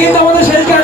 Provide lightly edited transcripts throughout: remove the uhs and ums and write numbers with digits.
কিন্তু আমাদের শেষ গান।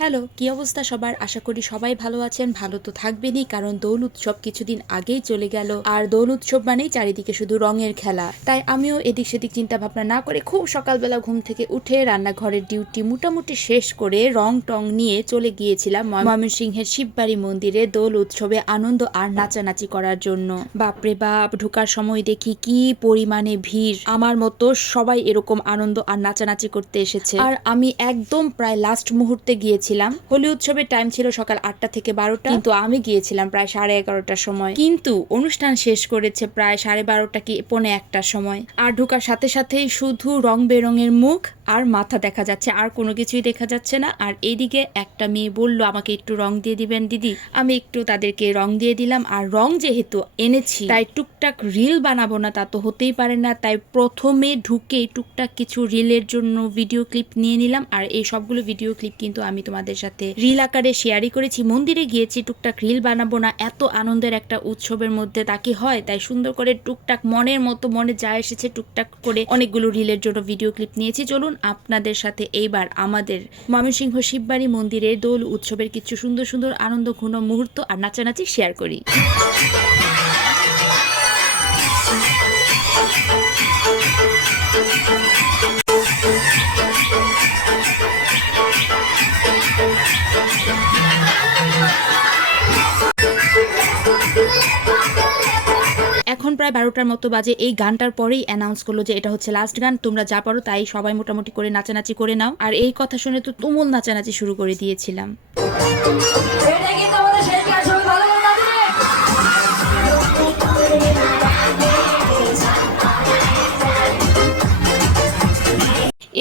হ্যালো, কি অবস্থা সবার? আশা করি সবাই ভালো আছেন। ভালো তো থাকবেনই, কারণ দোল উৎসব কিছুদিন আগেই চলে গেল। আর দোল উৎসব মানেই চারিদিকে শুধু রঙের খেলা। তাই আমিও এদিক সেদিক চিন্তা ভাবনা না করে খুব সকালবেলা ঘুম থেকে উঠে রান্নাঘরের ডিউটি মোটামুটি শেষ করে রং টং নিয়ে চলে গিয়েছিলাম ময়মনসিংহের শিববাড়ি মন্দিরে দোল উৎসবে আনন্দ আর নাচানাচি করার জন্য। বাপরে বাপ, ঢোকার সময় দেখি কি পরিমাণে ভিড়। আমার মতো সবাই এরকম আনন্দ আর নাচানাচি করতে এসেছে। আর আমি একদম প্রায় লাস্ট মুহূর্তে গিয়েছিলাম। হোলি উৎসবের টাইম ছিল সকাল 8টা থেকে 12টা, কিন্তু আমি গিয়েছিলাম প্রায় 11:30টার সময়। কিন্তু অনুষ্ঠান শেষ করেছে প্রায় 12:30 কি 1:45টার সময়। আর ঢোকার সাথে সাথেই শুধু রং বেরঙের মুখ আর মাথা দেখা যাচ্ছে, আর কোনো কিছুই দেখা যাচ্ছে না। আর এইদিকে একটা মেয়ে বলল আমাকে একটু রং দিয়ে দিবেন দিদি। আমি একটু তাদেরকে রং দিয়ে দিলাম। আর রং যেহেতু এনেছি তাই টুকটাক রিল বানাবো না তা তো হতেই পারে না। তাই প্রথমে ঢুকে টুকটাক কিছু রিলের জন্য ভিডিও ক্লিপ নিয়ে নিলাম। আর এই সবগুলো ভিডিও ক্লিপ কিন্তু আমি তোমাদের সাথে রিল আকারে শেয়ারই করেছি। মন্দিরে গিয়েছি, টুকটাক রিল বানাবো না, এত আনন্দের একটা উৎসবের মধ্যে তা কি হয়? তাই সুন্দর করে টুকটাক মনের মতো মনে যা এসেছে টুকটাক করে অনেকগুলো রিলের জন্য ভিডিও ক্লিপ নিয়েছি। চলুন আপনাদের সাথে এইবার আমাদের ময়মনসিংহ শিববাড়ি মন্দিরে দোল উৎসবের কিছু সুন্দর সুন্দর আনন্দ ঘন মুহূর্ত আর নাচানাচি শেয়ার করি। এখন প্রায় 12টার মতো বাজে। এই গানটার পরেই অ্যানাউন্স করলো যে এটা হচ্ছে লাস্ট গান, তোমরা যা পারো তাই সবাই মোটামুটি করে নাচানাচি করে নাও। আর এই কথা শুনে তো তুমুল নাচানাচি শুরু করে দিয়েছিলাম।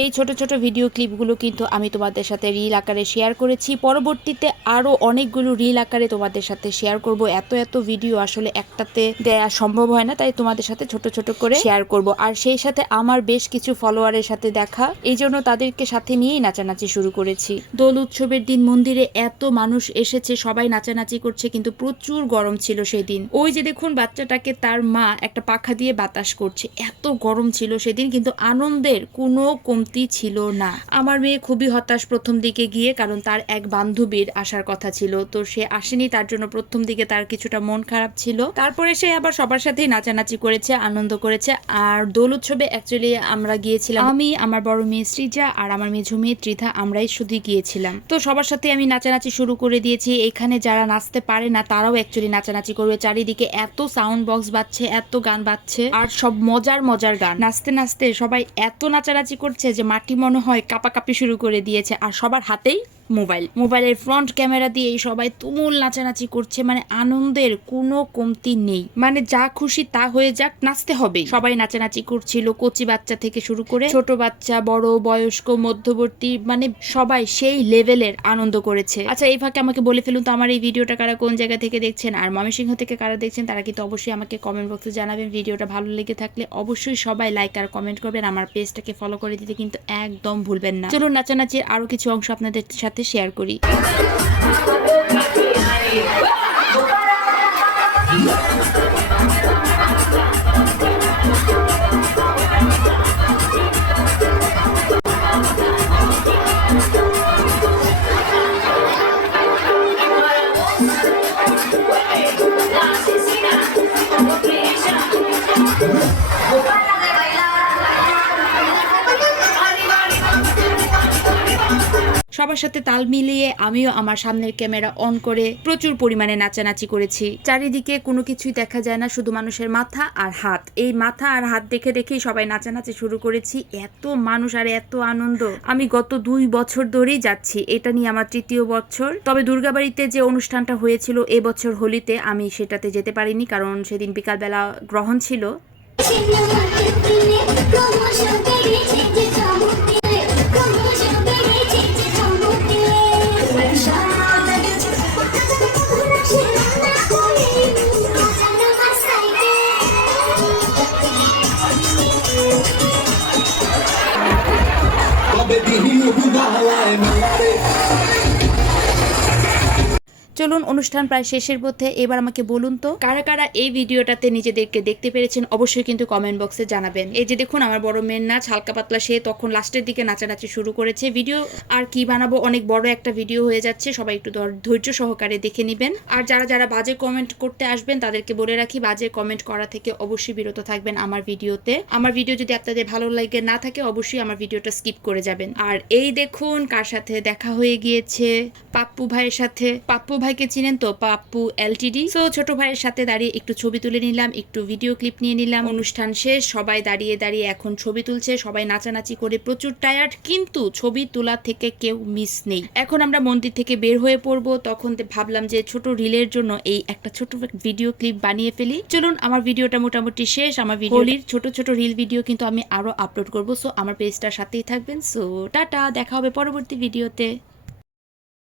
এই ছোট ছোট ভিডিও ক্লিপগুলো কিন্তু আমি তোমাদের সাথে রিল আকারে শেয়ার করেছি। পরবর্তীতে আরো অনেকগুলো রিল আকারে তোমাদের সাথে শেয়ার করব। এত ভিডিও আসলে একটাতে দেয়া সম্ভব হয় না, তাই তোমাদের সাথে ছোট ছোট করে শেয়ার করব। আর সেই সাথে আমার বেশ কিছু ফলোয়ারের সাথে দেখা, এই জন্য তাদেরকে সাথে নিয়েই নাচানাচি শুরু করেছি। দোল উৎসবের দিন মন্দিরে এত মানুষ এসেছে, সবাই নাচানাচি করছে, কিন্তু প্রচুর গরম ছিল সেদিন। ওই যে দেখুন বাচ্চাটাকে তার মা একটা পাখা দিয়ে বাতাস করছে, এত গরম ছিল সেদিন, কিন্তু আনন্দের কোনো ছিল না। আমার মেয়ে খুবই হতাশ প্রথম দিকে গিয়ে, কারণ তার এক বান্ধবীর আসার কথা ছিল, তো সে আসেনি। তার জন্য প্রথম দিকে তার কিছুটা মন খারাপ ছিল। তারপরে সে আবার সবার সাথেই নাচানাচি করেছে, আনন্দ করেছে। আর দোল উৎসবে অ্যাকচুয়ালি আমরা গিয়েছিলাম, আমি, আমার বড় মেয়ে সৃজা আর আমার মেঝো মেয়ে ত্রিধা, আমরাই শুধু গিয়েছিলাম। তো সবার সাথে আমি নাচানাচি শুরু করে দিয়েছি। এখানে যারা নাচতে পারে না তারাও অ্যাকচুয়ালি নাচানাচি করবে। চারিদিকে এত সাউন্ড বক্স বাজছে, এত গান বাজছে, আর সব মজার গান। নাচতে নাচতে সবাই এত নাচানাচি করছে যে মাটি মনে হয় কাঁপাকাঁপি শুরু করে দিয়েছে। আর সবার হাতেই মোবাইলের ফ্রন্ট ক্যামেরা দিয়ে সবাই তুমুল নাচানাচি করছে। মানে আনন্দের কোনো কমতি নেই, মানে যা খুশি তা হয়ে যাক, নাচতে হবে। সবাই নাচানাচি করছিল, কচি বাচ্চা থেকে শুরু করে ছোট বাচ্চা, বড়, বয়স্ক, মধ্যবর্তী, মানে সবাই সেই লেভেলের আনন্দ করেছে। আচ্ছা, এই ফাঁকে আমাকে বলে ফেলুন তো আমার এই ভিডিওটা কারা কোন জায়গা থেকে দেখছেন, আর ময়মনসিংহ থেকে কারা দেখছেন তারা কিন্তু অবশ্যই আমাকে কমেন্ট বক্সে জানাবেন। ভিডিওটা ভালো লেগে থাকলে অবশ্যই সবাই লাইক আর কমেন্ট করবেন। আমার পেজটাকে ফলো করে দিতে কিন্তু একদম ভুলবেন না। চলুন নাচানাচির আরো কিছু অংশ আপনাদের সাথে শেয়ার করি। সবার সাথে তাল মিলিয়ে আমিও আমার সামনের ক্যামেরা অন করে প্রচুর পরিমাণে নাচানাচি করেছি। চারিদিকে কোনো কিছুই দেখা যায় না, শুধু মানুষের মাথা আর হাত। এই মাথা আর হাত দেখে দেখেই সবাই নাচানাচি শুরু করেছি। এত মানুষ আর এত আনন্দ। আমি গত 2 বছর ধরেই যাচ্ছি, এটা নিয়ে আমার 3য় বছর। তবে দুর্গাবাড়িতে যে অনুষ্ঠানটা হয়েছিল এবছর হোলিতে আমি সেটাতে যেতে পারিনি, কারণ সেদিন বিকালবেলা গ্রহণ ছিল। baby, you চলুন, অনুষ্ঠান প্রায় শেষের পথে। এবার আমাকে বলুন তো কারা কারা এই ভিডিওটাতে নিজেদেরকে দেখতে পেরেছেন, অবশ্যই কিন্তু কমেন্ট বক্সে জানাবেন। এই যে দেখুন আমার বড় মেয়ের নাচ, হালকা পাতলা সে তখন লাস্টের দিকে নাচানাচি শুরু করেছে। ভিডিও আর কি বানাবো, অনেক বড় একটা ভিডিও হয়ে যাচ্ছে, সবাই একটু ধৈর্য সহকারে দেখে নেবেন। আর যারা যারা বাজে কমেন্ট করতে আসবেন তাদেরকে বলে রাখি, বাজে কমেন্ট করা থেকে অবশ্যই বিরত থাকবেন আমার ভিডিওতে। আমার ভিডিও যদি আপনাদের ভালো লাগে না থাকে অবশ্যই আমার ভিডিওটা স্কিপ করে যাবেন। আর এই দেখুন কার সাথে দেখা হয়ে গিয়েছে, পাপ্পু ভাইয়ের সাথে। পাপ্পু ভাইকে চিনেন তো, পাপ্পু এলটিডি। সো ছোট ভাইয়ের সাথে দাঁড়িয়ে একটু ছবি তুলে নিলাম, একটু ভিডিও ক্লিপ নিয়ে নিলাম। অনুষ্ঠান শেষ, সবাই দাঁড়িয়ে দাঁড়িয়ে এখন ছবি তুলছে, সবাই নাচানাচি করে প্রচুর টায়ার্ড, কিন্তু ছবি তোলা থেকে কেউ মিস নেই। এখন আমরা মন্দির থেকে বের হয়ে পড়বো, তখন ভাবলাম যে ছোট রিলের জন্য এই একটা ছোট ভিডিও ক্লিপ বানিয়ে ফেলি। চলুন, আমার ভিডিওটা মোটামুটি শেষ। আমার হোলির ছোট ছোট রিল ভিডিও কিন্তু আমি আরো আপলোড করবো, সো আমার পেজটার সাথেই থাকবেন। সো টাটা, দেখা হবে পরবর্তী ভিডিওতে।